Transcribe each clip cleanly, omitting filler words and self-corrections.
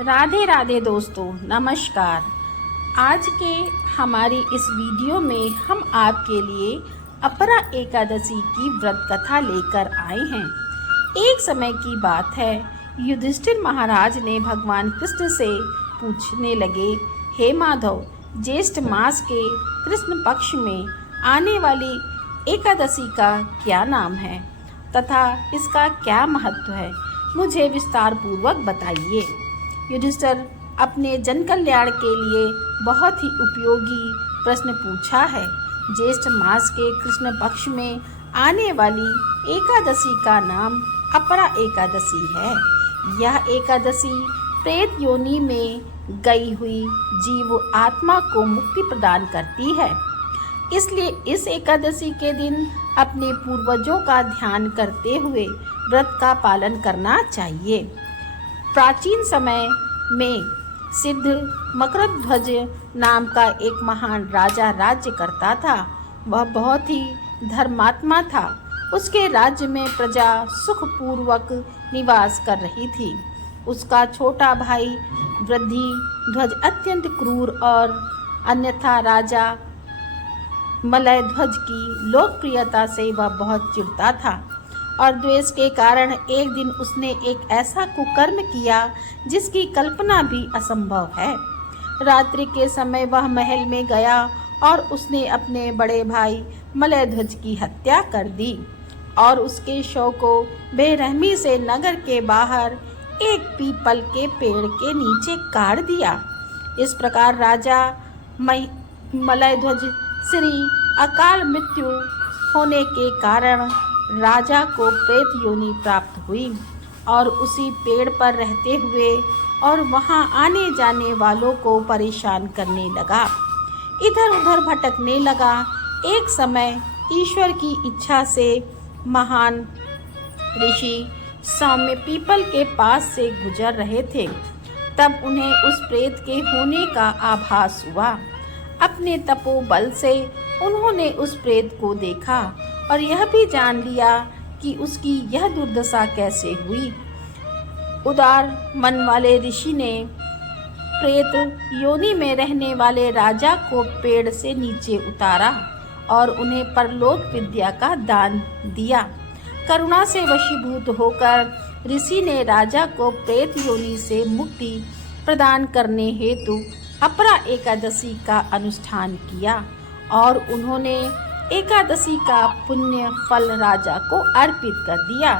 राधे राधे दोस्तों, नमस्कार। आज के हमारी इस वीडियो में हम आपके लिए अपरा एकादशी की व्रत कथा लेकर आए हैं। एक समय की बात है, युधिष्ठिर महाराज ने भगवान कृष्ण से पूछने लगे, हे माधव, ज्येष्ठ मास के कृष्ण पक्ष में आने वाली एकादशी का क्या नाम है तथा इसका क्या महत्व है, मुझे विस्तार पूर्वक बताइए। युधिष्ठिर अपने जन कल्याण के लिए बहुत ही उपयोगी प्रश्न पूछा है। ज्येष्ठ मास के कृष्ण पक्ष में आने वाली एकादशी का नाम अपरा एकादशी है। यह एकादशी प्रेत योनि में गई हुई जीव आत्मा को मुक्ति प्रदान करती है। इसलिए इस एकादशी के दिन अपने पूर्वजों का ध्यान करते हुए व्रत का पालन करना चाहिए। प्राचीन समय में सिद्ध मकरध्वज नाम का एक महान राजा राज्य करता था। वह बहुत ही धर्मात्मा था। उसके राज्य में प्रजा सुखपूर्वक निवास कर रही थी। उसका छोटा भाई वृद्धि ध्वज अत्यंत क्रूर और अन्यथा राजा मलय ध्वज की लोकप्रियता से वह बहुत चिढ़ता था और द्वेष के कारण एक दिन उसने एक ऐसा कुकर्म किया जिसकी कल्पना भी असंभव है। रात्रि के समय वह महल में गया और उसने अपने बड़े भाई मलय ध्वज की हत्या कर दी और उसके शव को बेरहमी से नगर के बाहर एक पीपल के पेड़ के नीचे गाड़ दिया। इस प्रकार राजा मलय ध्वज श्री अकाल मृत्यु होने के कारण राजा को प्रेत योनि प्राप्त हुई और उसी पेड़ पर रहते हुए और वहां आने जाने वालों को परेशान करने लगा, इधर उधर भटकने लगा। एक समय ईश्वर की इच्छा से महान ऋषि सौम्य पीपल के पास से गुजर रहे थे। तब उन्हें उस प्रेत के होने का आभास हुआ। अपने तपोबल से उन्होंने उस प्रेत को देखा और यह भी जान लिया कि उसकी यह दुर्दशा कैसे हुई। उदार मन वाले ऋषि ने प्रेत योनि में रहने वाले राजा को पेड़ से नीचे उतारा और उन्हें परलोक विद्या का दान दिया। करुणा से वशीभूत होकर ऋषि ने राजा को प्रेत योनि से मुक्ति प्रदान करने हेतु अपरा एकादशी का अनुष्ठान किया और उन्होंने एकादशी का पुण्य फल राजा को अर्पित कर दिया।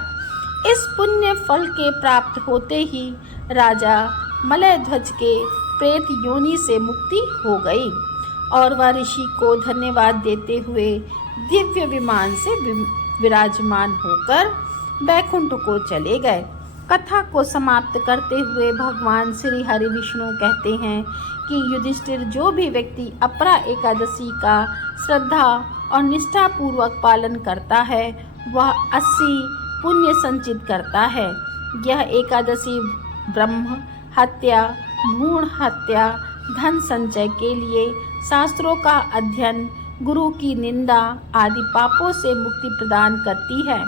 इस पुण्य फल के प्राप्त होते ही राजा मलय ध्वज के प्रेत योनि से मुक्ति हो गई और वह ऋषि को धन्यवाद देते हुए दिव्य विमान से विराजमान होकर बैकुंठ को चले गए। कथा को समाप्त करते हुए भगवान श्री हरि विष्णु कहते हैं कि युधिष्ठिर, जो भी व्यक्ति अपरा एकादशी का श्रद्धा और निष्ठा पूर्वक पालन करता है वह 80 पुण्य संचित करता है। यह एकादशी ब्रह्म हत्या, भ्रूण हत्या, धन संचय के लिए, शास्त्रों का अध्ययन, गुरु की निंदा आदि पापों से मुक्ति प्रदान करती है।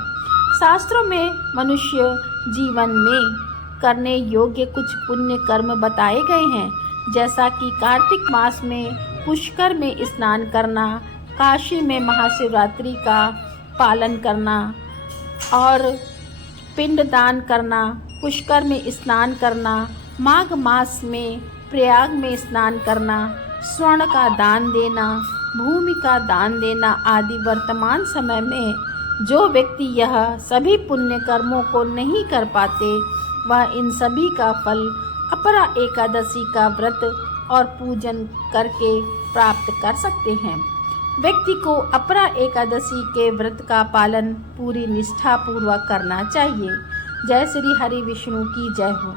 शास्त्रों में मनुष्य जीवन में करने योग्य कुछ पुण्य कर्म बताए गए हैं, जैसा कि कार्तिक मास में पुष्कर में स्नान करना, काशी में महाशिवरात्रि का पालन करना और पिंडदान करना, पुष्कर में स्नान करना, माघ मास में प्रयाग में स्नान करना, स्वर्ण का दान देना, भूमि का दान देना आदि। वर्तमान समय में जो व्यक्ति यह सभी पुण्य कर्मों को नहीं कर पाते वह इन सभी का फल अपरा एकादशी का व्रत और पूजन करके प्राप्त कर सकते हैं। व्यक्ति को अपरा एकादशी के व्रत का पालन पूरी निष्ठा पूर्वक करना चाहिए। जय श्री हरि विष्णु की जय हो।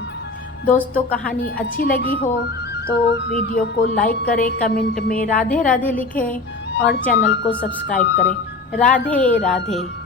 दोस्तों, कहानी अच्छी लगी हो तो वीडियो को लाइक करें, कमेंट में राधे राधे लिखें और चैनल को सब्सक्राइब करें। राधे राधे।